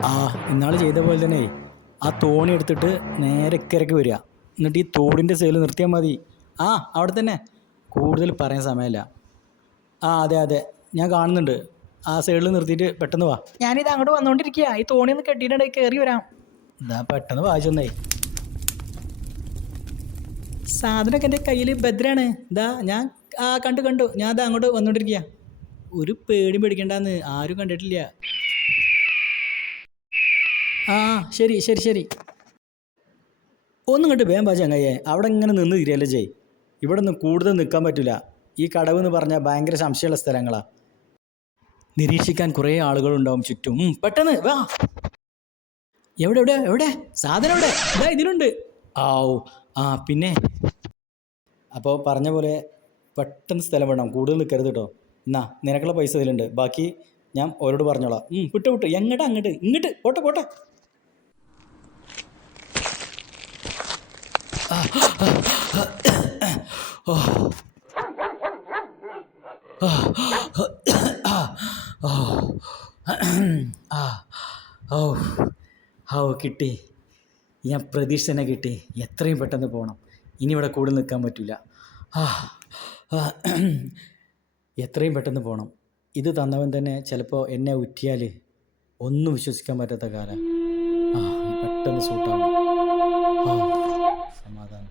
ആ ഇന്നാൾ ചെയ്ത പോലെ തന്നെ ആ തോണി എടുത്തിട്ട് നേരെ ഇക്കരയ്ക്ക് വരിക. എന്നിട്ട് ഈ തോടിൻ്റെ സൈഡിൽ നിർത്തിയാൽ മതി. ആ അവിടെ തന്നെ. കൂടുതൽ പറയാൻ സമയമില്ല. ആ അതെ അതെ, ഞാൻ കാണുന്നുണ്ട്. ആ സൈഡിൽ നിർത്തിയിട്ട് പെട്ടെന്ന് വാ. ഞാനിത് അങ്ങോട്ട് വന്നുകൊണ്ടിരിക്കുക. ഈ തോണി ഒന്ന് കെട്ടിയിട്ടുണ്ടെങ്കിൽ കയറി വരാം. ഇതാ പെട്ടെന്ന് വായിച്ചൊന്നേ. സാധനമൊക്കെ എൻ്റെ കയ്യിൽ ഭദ്രാണ്. ഇതാ ഞാൻ കണ്ടു. ഞാൻ അത് അങ്ങോട്ട് വന്നുകൊണ്ടിരിക്കുക. ഒരു പേടി പേടിക്കണ്ടെന്ന്, ആരും കണ്ടിട്ടില്ല. ആ ശരി ശരി ശരി. ഒന്നും കണ്ട് വേഗം പാ ചങ്ങയ്യേ. അവിടെ ഇങ്ങനെ നിന്ന് തിരിയല്ലേ ചെയ്. ഇവിടെ നിന്ന് കൂടുതൽ നിൽക്കാൻ പറ്റില്ല. ഈ കടവ് എന്ന് പറഞ്ഞാൽ ഭയങ്കര സംശയമുള്ള സ്ഥലങ്ങളാണ്. നിരീക്ഷിക്കാൻ കുറേ ആളുകളുണ്ടാവും ചുറ്റും. പെട്ടെന്ന് വാ. എവിടെ എവിടെ എവിടെ സാധനം എവിടെ? ഇതാ ഇതിലുണ്ട്. ആവൂ. ആ പിന്നെ അപ്പോൾ പറഞ്ഞ പോലെ പെട്ടെന്ന് സ്ഥലം വേണം, കൂടുതൽ നിൽക്കരുത് കേട്ടോ. എന്നാ നിനക്കുള്ള പൈസ ഇതിലുണ്ട്, ബാക്കി ഞാൻ ഓരോട് പറഞ്ഞോളാം. വിട്ടു എങ്ങോട്ടാ? അങ്ങോട്ട് ഇങ്ങോട്ട് പോട്ടെ പോട്ടെ. ഓ ഓ ഓ കിട്ടി. ഞാൻ പ്രതീക്ഷ തന്നെ കിട്ടി. എത്രയും പെട്ടെന്ന് പോകണം. ഇനി ഇവിടെ കൂടുതൽ നിൽക്കാൻ പറ്റില്ല. എത്രയും പെട്ടെന്ന് പോകണം. ഇത് തന്നവൻ തന്നെ ചിലപ്പോൾ എന്നെ ഉറ്റിയാൽ ഒന്നും വിശ്വസിക്കാൻ പറ്റാത്ത കാലം. പെട്ടെന്ന് സൂട്ടാണ്. സമാധാനം.